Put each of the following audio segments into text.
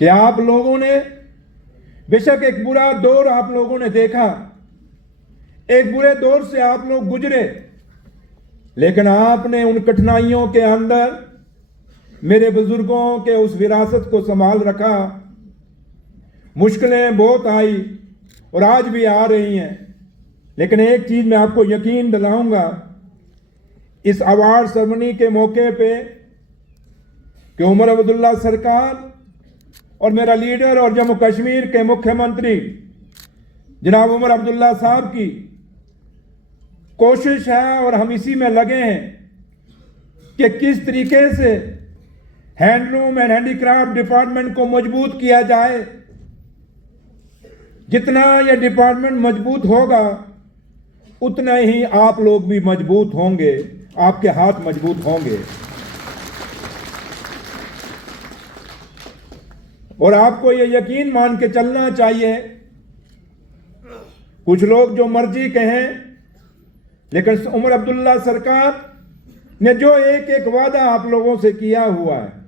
कि आप लोगों ने बेशक एक बुरा दौर आप लोगों ने देखा, एक बुरे दौर से आप लोग गुजरे, लेकिन आपने उन कठिनाइयों के अंदर मेरे बुजुर्गों के उस विरासत को संभाल रखा। मुश्किलें बहुत आई और आज भी आ रही हैं, लेकिन एक चीज मैं आपको यकीन दिलाऊंगा इस अवार्ड सेरेमनी के मौके पे कि उमर अब्दुल्ला सरकार और मेरा लीडर और जम्मू कश्मीर के मुख्यमंत्री जनाब उमर अब्दुल्ला साहब की कोशिश है और हम इसी में लगे हैं कि किस तरीके से हैंडलूम एंड हैंडीक्राफ्ट डिपार्टमेंट को मजबूत किया जाए। जितना यह डिपार्टमेंट मजबूत होगा उतना ही आप लोग भी मजबूत होंगे, आपके हाथ मजबूत होंगे। और आपको यह यकीन मान के चलना चाहिए, कुछ लोग जो मर्जी कहें, लेकिन उमर अब्दुल्ला सरकार ने जो एक एक वादा आप लोगों से किया हुआ है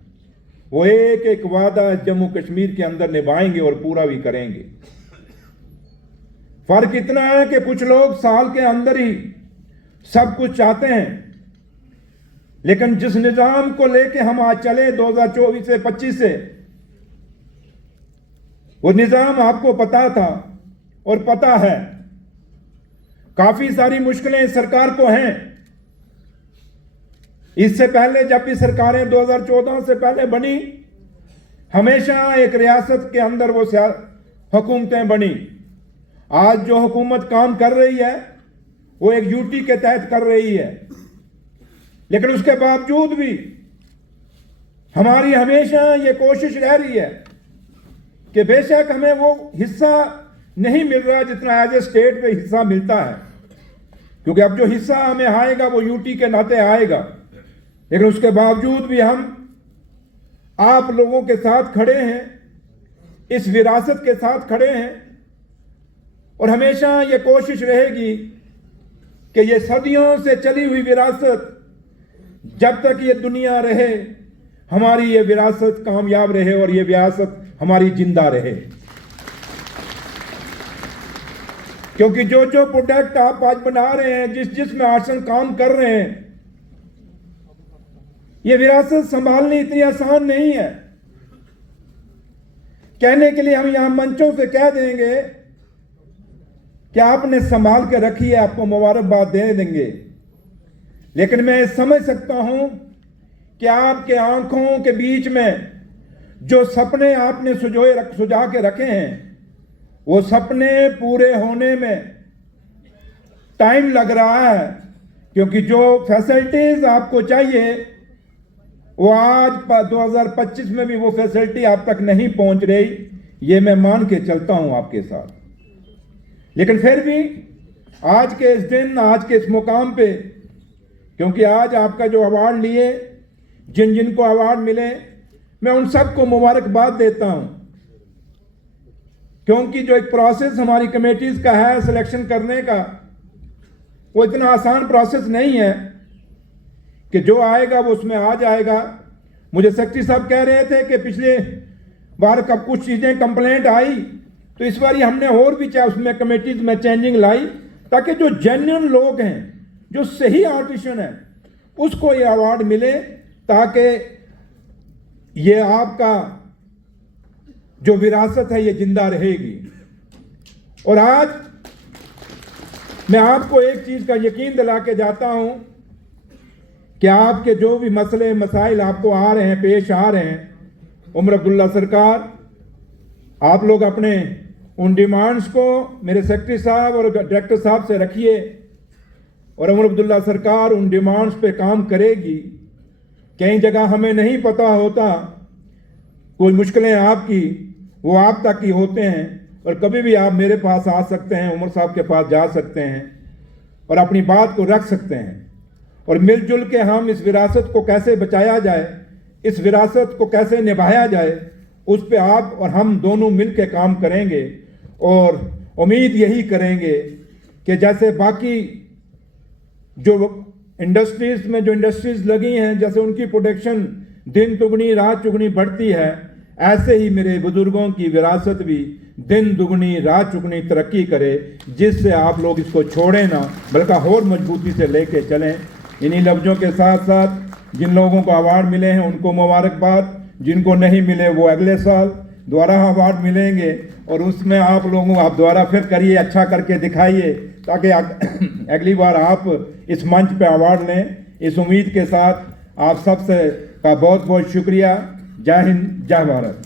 वो एक एक वादा जम्मू कश्मीर के अंदर निभाएंगे और पूरा भी करेंगे। फर्क इतना है कि कुछ लोग साल के अंदर ही सब कुछ चाहते हैं, लेकिन जिस निजाम को लेके हम आज चले 2024 से 25 से, वो निजाम आपको पता था और पता है। काफी सारी मुश्किलें सरकार को हैं। इससे पहले जब भी सरकारें 2014 से पहले बनी, हमेशा एक रियासत के अंदर वो हुकूमतें बनी। आज जो हुकूमत काम कर रही है वो एक यूटी के तहत कर रही है, लेकिन उसके बावजूद भी हमारी हमेशा ये कोशिश रह रही है कि बेशक हमें वो हिस्सा नहीं मिल रहा जितना एज ए स्टेट पे हिस्सा मिलता है, क्योंकि अब जो हिस्सा हमें आएगा वो यूटी के नाते आएगा, लेकिन उसके बावजूद भी हम आप लोगों के साथ खड़े हैं, इस विरासत के साथ खड़े हैं। और हमेशा ये कोशिश रहेगी कि ये सदियों से चली हुई विरासत, जब तक ये दुनिया रहे, हमारी ये विरासत कामयाब रहे और ये विरासत हमारी जिंदा रहे। क्योंकि जो जो प्रोडक्ट आप आज बना रहे हैं, जिस जिस में आसन काम कर रहे हैं, ये विरासत संभालनी इतनी आसान नहीं है। कहने के लिए हम यहां मंचों से कह देंगे कि आपने संभाल के रखी है, आपको मुबारकबाद दे देंगे, लेकिन मैं समझ सकता हूं कि आपके आंखों के बीच में जो सपने आपने सुझा के रखे हैं, वो सपने पूरे होने में टाइम लग रहा है, क्योंकि जो फैसिलिटीज आपको चाहिए वो आज 2025 में भी वो फैसिलिटी आप तक नहीं पहुंच रही। ये मैं मान के चलता हूं आपके साथ, लेकिन फिर भी आज के इस दिन, आज के इस मुकाम पे, क्योंकि आज आपका जो अवार्ड लिए, जिन जिन को अवार्ड मिले, मैं उन सबको मुबारकबाद देता हूं, क्योंकि जो एक प्रोसेस हमारी कमेटीज का है सिलेक्शन करने का, वो इतना आसान प्रोसेस नहीं है कि जो आएगा वो उसमें आ जाएगा। मुझे सेक्रेटरी साहब कह रहे थे कि पिछले बार कब कुछ चीजें कंप्लेंट आई, तो इस बार हमने और भी चाहे उसमें कमेटीज में चेंजिंग लाई, ताकि जो जेन्युइन लोग हैं, जो सही आर्टिशन है, उसको ये अवार्ड मिले, ताकि ये आपका जो विरासत है ये जिंदा रहेगी। और आज मैं आपको एक चीज का यकीन दिला के जाता हूं कि आपके जो भी मसले मसाइल आपको आ रहे हैं, पेश आ रहे हैं, उमर अब्दुल्ला सरकार, आप लोग अपने उन डिमांड्स को मेरे सेक्रेटरी साहब और डायरेक्टर साहब से रखिए, और उमर अब्दुल्ला सरकार उन डिमांड्स पे काम करेगी। कई जगह हमें नहीं पता होता, कोई मुश्किलें आपकी वो आप तक ही होते हैं, और कभी भी आप मेरे पास आ सकते हैं, उमर साहब के पास जा सकते हैं और अपनी बात को रख सकते हैं, और मिलजुल के हम इस विरासत को कैसे बचाया जाए, इस विरासत को कैसे निभाया जाए, उस पे आप और हम दोनों मिल के काम करेंगे। और उम्मीद यही करेंगे कि जैसे बाकी जो इंडस्ट्रीज में जो इंडस्ट्रीज लगी हैं, जैसे उनकी प्रोडक्शन दिन दुगनी रात चुगनी बढ़ती है, ऐसे ही मेरे बुजुर्गों की विरासत भी दिन दुगनी रात चुगनी तरक्की करे, जिससे आप लोग इसको छोड़ें ना, बल्कि और मजबूती से लेके चलें। इन्हीं लफ्ज़ों के साथ साथ जिन लोगों को अवार्ड मिले हैं उनको मुबारकबाद, जिनको नहीं मिले वो अगले साल दोबारा अवार्ड मिलेंगे, और उसमें आप लोगों आप दोबारा फिर करिए, अच्छा करके दिखाइए, ताकि अगली बार आप इस मंच पे अवार्ड लें। इस उम्मीद के साथ आप सबसे का बहुत बहुत शुक्रिया। जय हिंद, जय भारत।